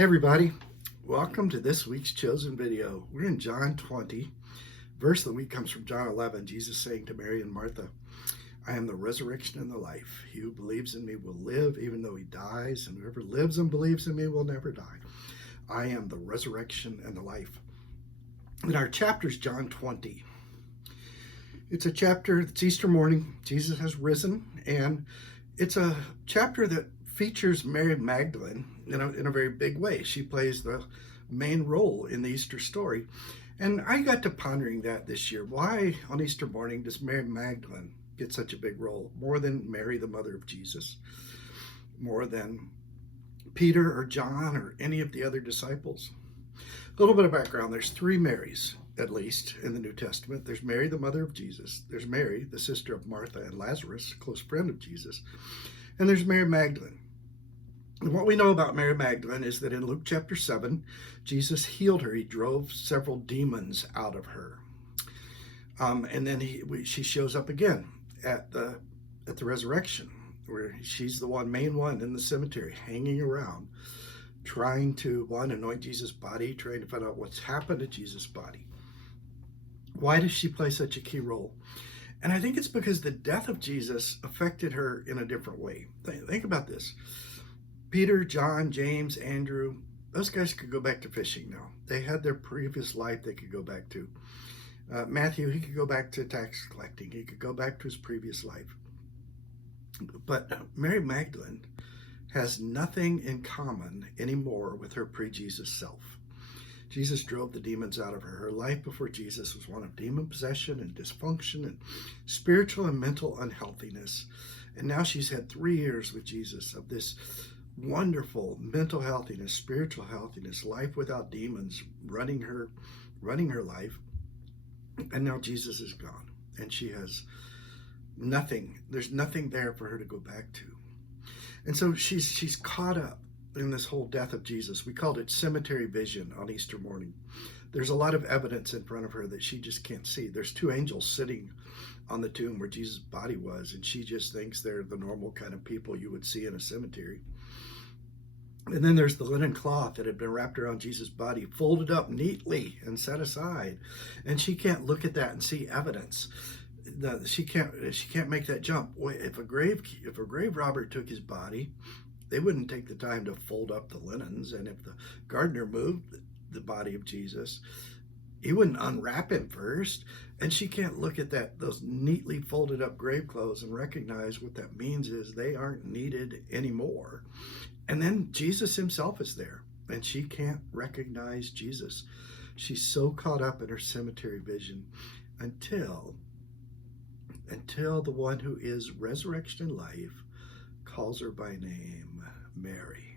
Hey everybody, welcome to this week's chosen video. We're in John 20. Verse of the week comes from John 11. Jesus saying to Mary and Martha, I am the resurrection and the life. He who believes in me will live even though he dies, and whoever lives and believes in me will never die. I am the resurrection and the life. In our chapter's John 20. It's a chapter, it's Easter morning. Jesus has risen, and it's a chapter that features Mary Magdalene in a very big way. She plays the main role in the Easter story. And I got to pondering that this year. Why on Easter morning does Mary Magdalene get such a big role? More than Mary, the mother of Jesus, more than Peter or John or any of the other disciples. A little bit of background. There's three Marys, at least, in the New Testament. There's Mary, the mother of Jesus. There's Mary, the sister of Martha and Lazarus, a close friend of Jesus. And there's Mary Magdalene. And what we know about Mary Magdalene is that in Luke chapter 7, Jesus healed her. He drove several demons out of her. And then she shows up again at the resurrection, where she's the main one in the cemetery, hanging around, trying to, anoint Jesus' body, trying to find out what's happened to Jesus' body. Why does she play such a key role? And I think it's because the death of Jesus affected her in a different way. Think about this. Peter, John, James, Andrew, those guys could go back to fishing now. They had their previous life they could go back to. Matthew, he could go back to tax collecting. He could go back to his previous life. But Mary Magdalene has nothing in common anymore with her pre-Jesus self. Jesus drove the demons out of her. Her life before Jesus was one of demon possession and dysfunction and spiritual and mental unhealthiness. And now she's had 3 years with Jesus of this wonderful mental healthiness, spiritual healthiness, life without demons, running her life. And now Jesus is gone, and she has nothing. There's nothing there for her to go back to. And so she's caught up in this whole death of Jesus. We called it cemetery vision on Easter morning. There's a lot of evidence in front of her that she just can't see. There's 2 angels sitting on the tomb where Jesus' body was, and she just thinks they're the normal kind of people you would see in a cemetery. And then there's the linen cloth that had been wrapped around Jesus' body, folded up neatly and set aside. And she can't look at that and see evidence. She can't make that jump. If a grave robber took his body, they wouldn't take the time to fold up the linens. And if the gardener moved the body of Jesus, he wouldn't unwrap him first. And she can't look at those neatly folded up grave clothes and recognize what that means is they aren't needed anymore. And then Jesus himself is there, and she can't recognize Jesus. She's so caught up in her cemetery vision until the one who is resurrection and life calls her by name, Mary.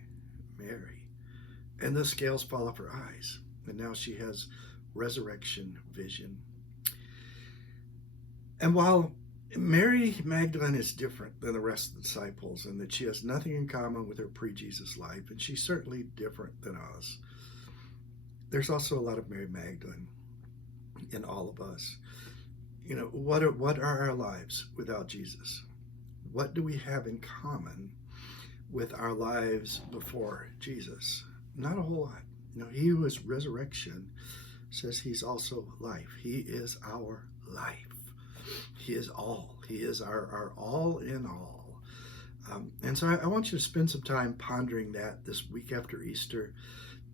And the scales fall off her eyes, and now she has resurrection vision. And while Mary Magdalene is different than the rest of the disciples in that she has nothing in common with her pre-Jesus life, and she's certainly different than us, there's also a lot of Mary Magdalene in all of us. What are our lives without Jesus? What do we have in common with our lives before Jesus? Not a whole lot. He who is resurrection says he's also life. He is our life. He is all. He is our all in all. And so I want you to spend some time pondering that this week after Easter,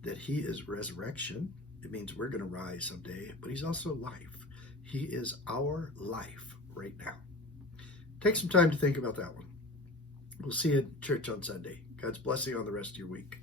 that he is resurrection. It means we're going to rise someday, but he's also life. He is our life right now. Take some time to think about that one. We'll see you at church on Sunday. God's blessing on the rest of your week.